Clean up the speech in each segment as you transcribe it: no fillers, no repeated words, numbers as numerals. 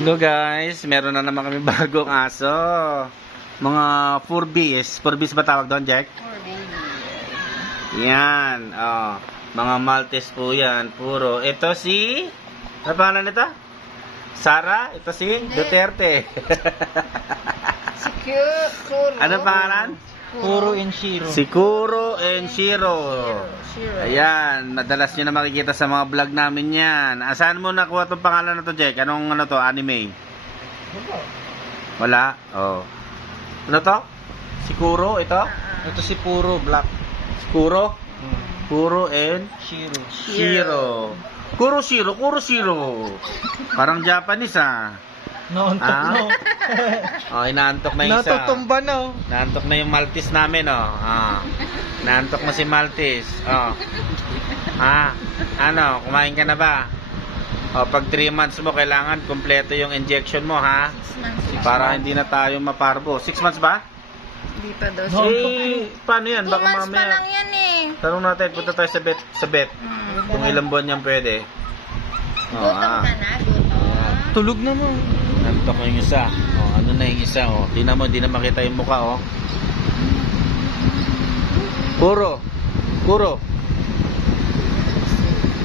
Hello guys, meron na naman kami bagong aso. Mga 4Bs. 4Bs ba tawag doon, Jack? 4 baby. Yan. Oh, mga Maltese po yan. Puro. Ito si... Ano pangalan nito? Sara? Ito si Duterte. Si Kuro. Ano pangalan? Kuro and Shiro. Si Kuro and Shiro. Shiro. Ayan, madalas nyo na makikita sa mga vlog namin yan. Saan mo nakuha itong pangalan na to, Jack? Anong ano to? Anime? Wala? Oh. Ano to? Si Kuro? Ito? Ito si Puro Black. Si Kuro? Kuro and Shiro. Shiro. Kuro Shiro, Kuro Shiro. Parang Japanese ah. Nauntok Ah? no. Oh, inaantok na yung isa. Natutumba no. Naantok na yung Maltese namin, oh. Ah. Naantok na si Maltese. Oh. Ah, ano, kumain ka na ba? Oh, pag 3 months mo, kailangan kompleto yung injection mo, ha? 6 months. Para hindi na tayo maparbo. 6 months ba? Hindi pa daw. No. Eh, paano yan? 2 Baka months pa lang mamaya. yan eh. Tanong natin, punta tayo sa bet. Kung ilang buwan yan pwede. Oh, Gutom ka na, gutom. Tulog na mo. Nantok yung isa. Oh, ano na yung isa, oh. Tingnan mo, hindi na makita yung mukha, oh. Kuro. Kuro.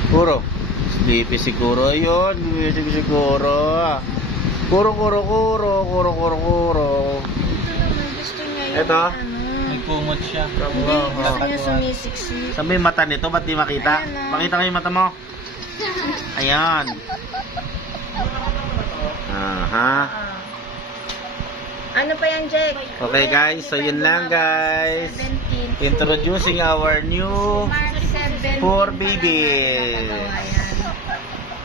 Kuro. Sleepy si Kuro. Ayun, sleepy si Kuro. Kuro. Ito naman, gusto niya yung Ito? May kumot siya. Hindi, gusto niya sumisiksik. Saan ba yung mata nito? Ba't di makita? Ayan, oh. Makita ko yung mata mo. Ayan. Aha. Ano pa yan, Jack? Okay guys, so yun lang guys. 17. Introducing our new March 7. 4 babies.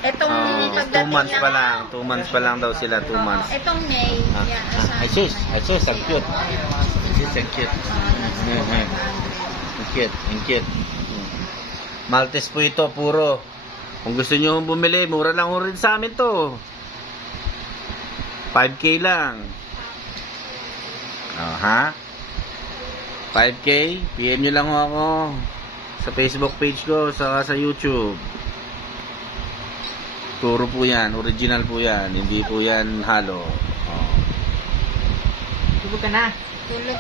Itong Oh, 2 pagdating months pa ng- lang. 2 months pa lang daw sila, 2 months. Itong May. yan, Ay sus, ang cute. Ang cute. Ang cute, ang cute. Maltese po ito, puro. Kung gusto nyo bumili, mura lang rin sa amin to. 5K lang. Oh, ha? 5K? PM nyo lang ako sa Facebook page ko, sa YouTube. Puro po yan, original po yan, hindi po yan halo. Oh. Tulog ka na. Tulog